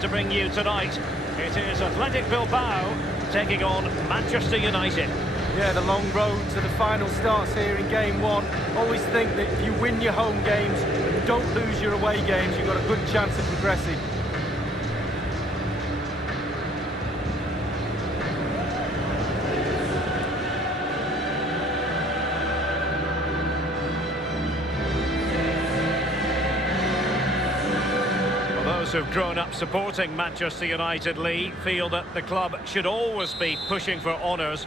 To bring you tonight, it is Athletic Bilbao taking on Manchester United. Yeah, the long road to the final starts here in game one. Always think that if you win your home games and don't lose your away games, you've got a good chance of progressing. Those who've grown up supporting Manchester United, Lee, feel that the club should always be pushing for honours.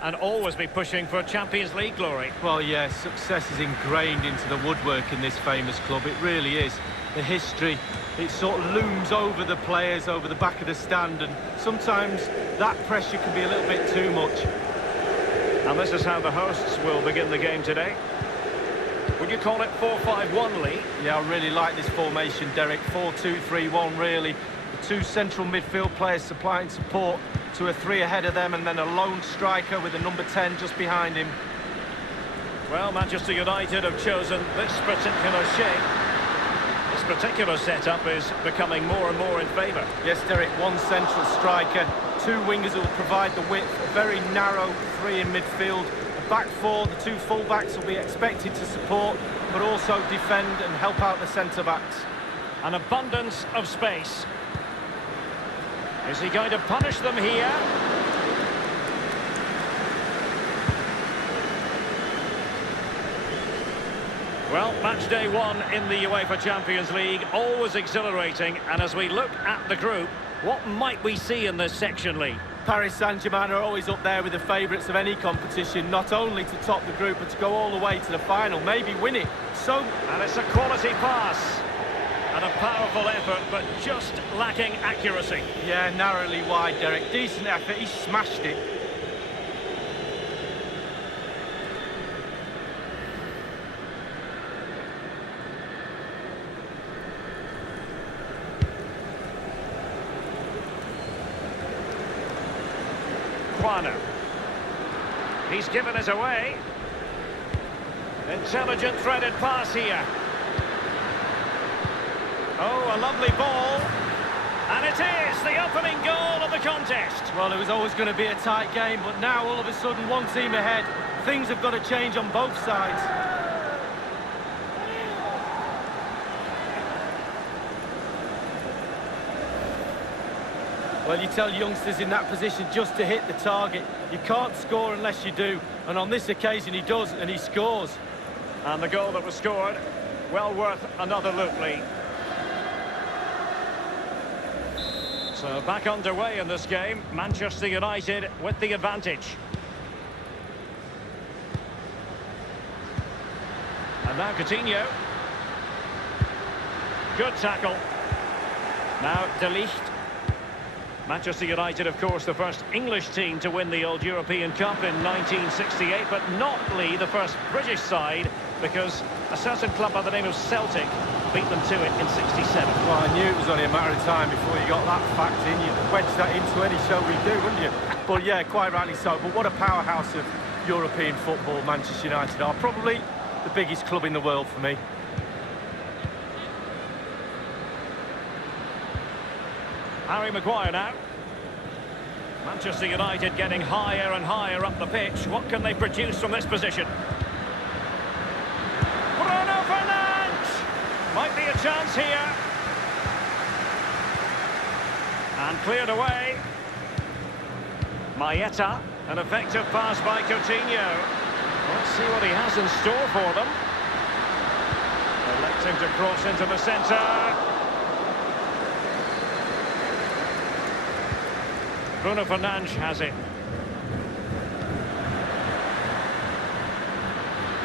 And always be pushing for Champions League glory. Well, yeah, success is ingrained into the woodwork in this famous club. It really is. The history, it sort of looms over the players, over the back of the stand, and sometimes that pressure can be a little bit too much. And this is how the hosts will begin the game today. Would you call it 4-5-1, Lee? Yeah, I really like this formation, Derek. 4-2-3-1, really. The two central midfield players supplying support to a three ahead of them, and then a lone striker with a number 10 just behind him. Well, Manchester United have chosen this particular shape. This particular setup is becoming more and more in favour. Yes, Derek, one central striker, two wingers who will provide the width, a very narrow three in midfield. The back four, the two full-backs will be expected to support, but also defend and help out the centre-backs. An abundance of space. Is he going to punish them here? Well, match day one in the UEFA Champions League, always exhilarating. And as we look at the group, what might we see in this section, Lee? Paris Saint-Germain are always up there with the favourites of any competition, not only to top the group, but to go all the way to the final, maybe win it. And it's a quality pass. And a powerful effort, but just lacking accuracy. Yeah, narrowly wide, Derek. Decent effort, he smashed it. Quano. He's given it away. Intelligent threaded pass here. Oh, a lovely ball. And it is the opening goal of the contest. Well, it was always going to be a tight game, but now all of a sudden one team ahead. Things have got to change on both sides. Well, you tell youngsters in that position just to hit the target. You can't score unless you do. And on this occasion he does, and he scores. And the goal that was scored, well worth another look, Lee. So back underway in this game, Manchester United with the advantage. And now Coutinho. Good tackle. Now De Ligt. Manchester United, of course, the first English team to win the old European Cup in 1968, but not, Lee, the first British side, because a certain club by the name of Celtic beat them to it in 67. Well, I knew it was only a matter of time before you got that fact in. You'd wedge that into any show we do, wouldn't you? But yeah, quite rightly so. But what a powerhouse of European football Manchester United are. Probably the biggest club in the world for me. Harry Maguire now. Manchester United getting higher and higher up the pitch. What can they produce from this position? Bruno Fernandes! Might be a chance here. And cleared away. Maeta, an effective pass by Coutinho. Let's see what he has in store for them. Electing to cross into the centre. Bruno Fernandes has it.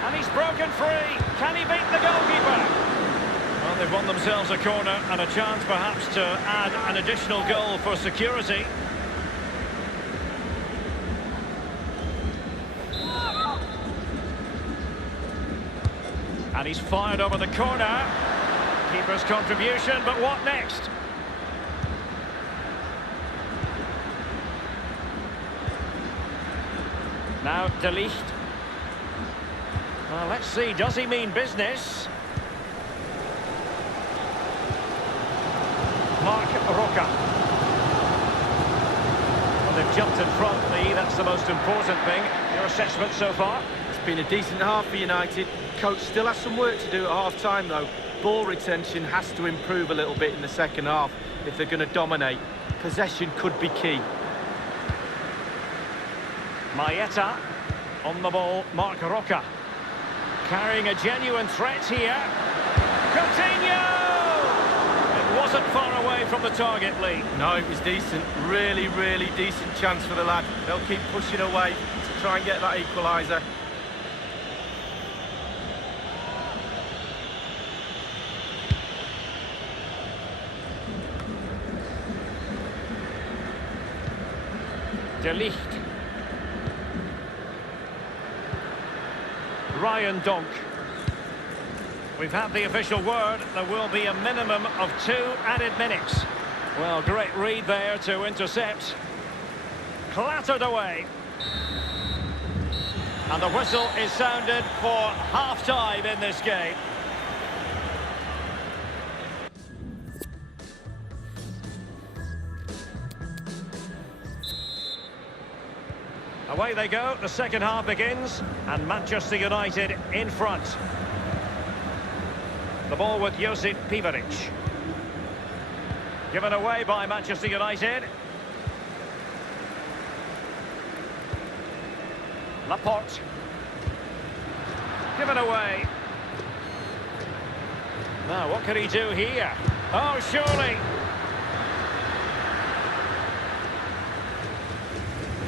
And he's broken free. Can he beat the goalkeeper? Well, they've won themselves a corner and a chance perhaps to add an additional goal for security. And he's fired over the corner. Keeper's contribution, but what next? Now, De Ligt. Well, let's see, does he mean business? Marc Roca. Well, they've jumped in front, Lee, that's the most important thing. Your assessment so far? It's been a decent half for United. Coach still has some work to do at half-time, though. Ball retention has to improve a little bit in the second half if they're going to dominate. Possession could be key. Maeta on the ball, Marc Roca. Carrying a genuine threat here. Coutinho! It wasn't far away from the target, Lee. No, it was decent. Really, really decent chance for the lad. They'll keep pushing away to try and get that equaliser. De Ligt. Ryan Donk. We've had the official word. There will be a minimum of 2 added minutes. Well, great read there to intercept. Clattered away. And the whistle is sounded for half-time in this game. Away they go, the second half begins, and Manchester United in front. The ball with Josip Pivaric. Given away by Manchester United. Laporte. Given away. Now, what can he do here? Oh, surely.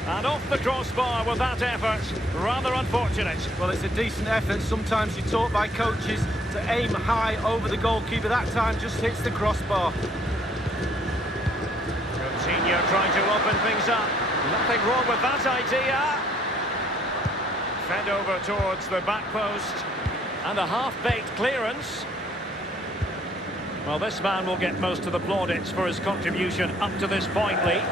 And off the crossbar with that effort. Rather unfortunate. Well, it's a decent effort. Sometimes you're taught by coaches to aim high over the goalkeeper. That time just hits the crossbar. Coutinho trying to open things up. Nothing wrong with that idea. Fed over towards the back post. And a half-baked clearance. Well, this man will get most of the plaudits for his contribution up to this point, Lee.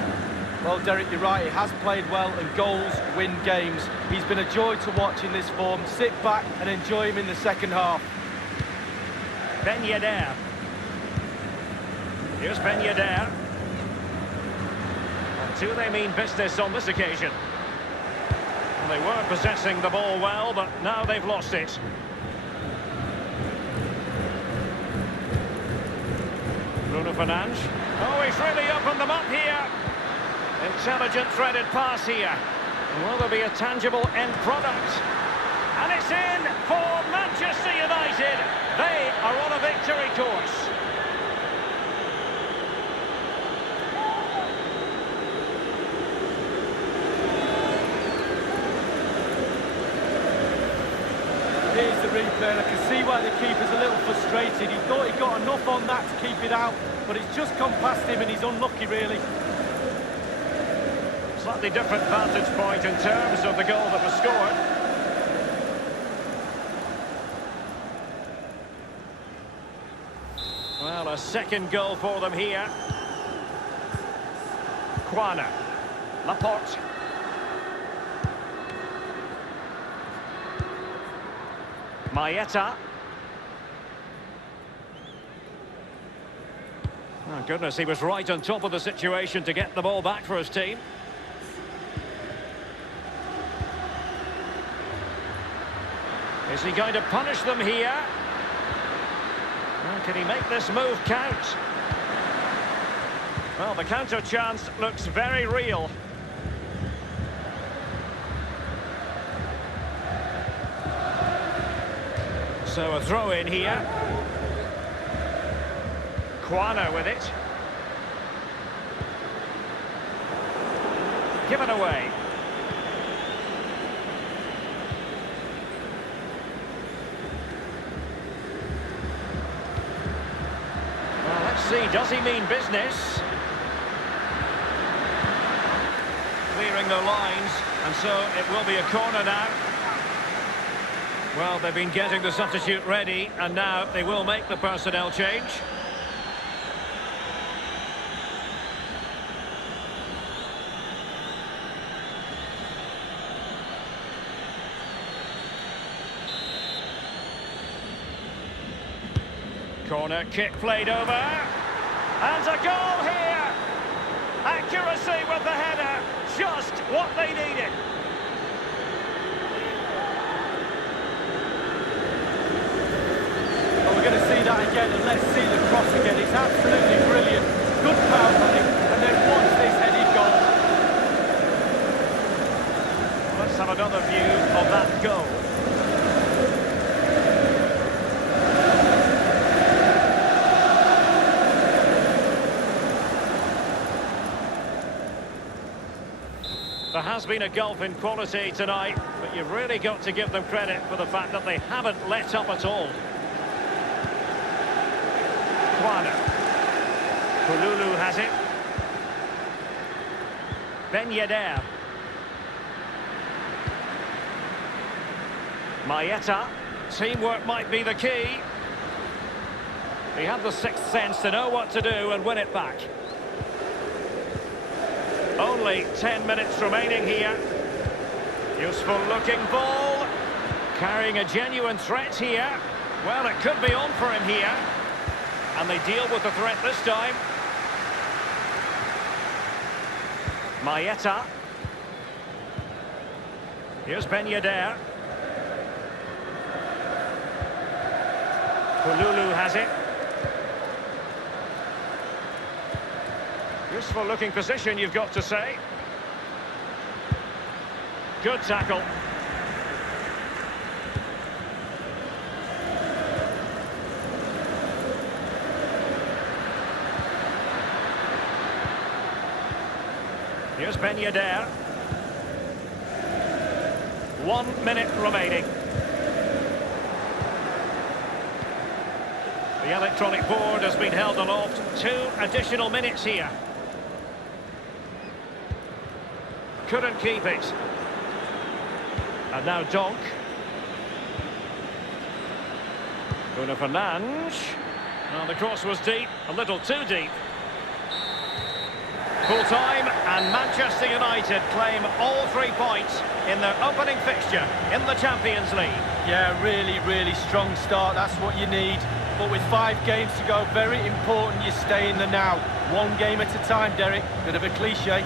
Well, Derek, you're right. He has played well, and goals win games. He's been a joy to watch in this form. Sit back and enjoy him in the second half. Ben Yedder. Here's Ben Yedder. And do they mean business on this occasion? Well, they were possessing the ball well, but now they've lost it. Bruno Fernandes. Oh, he's really opened them up here. Intelligent threaded pass here. Will there be a tangible end product? And it's in for Manchester United. They are on a victory course. Here's the replay, and I can see why the keeper's a little frustrated. He thought he got enough on that to keep it out, but it's just gone past him and he's unlucky, really. Slightly different vantage point in terms of the goal that was scored. Well, a second goal for them here. Quana. Laporte. Maeta. Oh, goodness, he was right on top of the situation to get the ball back for his team. Is he going to punish them here? Well, can he make this move count? Well, the counter chance looks very real. So a throw in here. Quana with it. Given away. Well, let's see, does he mean business? Clearing the lines, and so it will be a corner now. Well, they've been getting the substitute ready, and now they will make the personnel change. Corner kick played over. And a goal here! Accuracy with the header, just what they needed. Well, we're going to see that again, and let's see the cross again. It's absolutely brilliant. Good power running, and then watch this headed goal. Let's have another view of that goal. There has been a gulf in quality tonight, but you've really got to give them credit for the fact that they haven't let up at all. Quana. Kululu has it. Ben Yedder. Maeta. Teamwork might be the key. He had the sixth sense to know what to do and win it back. Only 10 minutes remaining here. Useful looking ball. Carrying a genuine threat here. Well, it could be on for him here. And they deal with the threat this time. Maeta. Here's Ben Yedder. Kululu has it. Useful looking position, you've got to say. Good tackle. Here's Ben Yedder. 1 minute remaining. The electronic board has been held aloft. 2 additional minutes here. Couldn't keep it. And now Donk. Bruno Fernandes. Well, the cross was deep, a little too deep. Full time, and Manchester United claim all 3 points in their opening fixture in the Champions League. Yeah, really, really strong start. That's what you need. But with 5 games to go, very important you stay in the now. 1 game at a time, Derek. Bit of a cliche.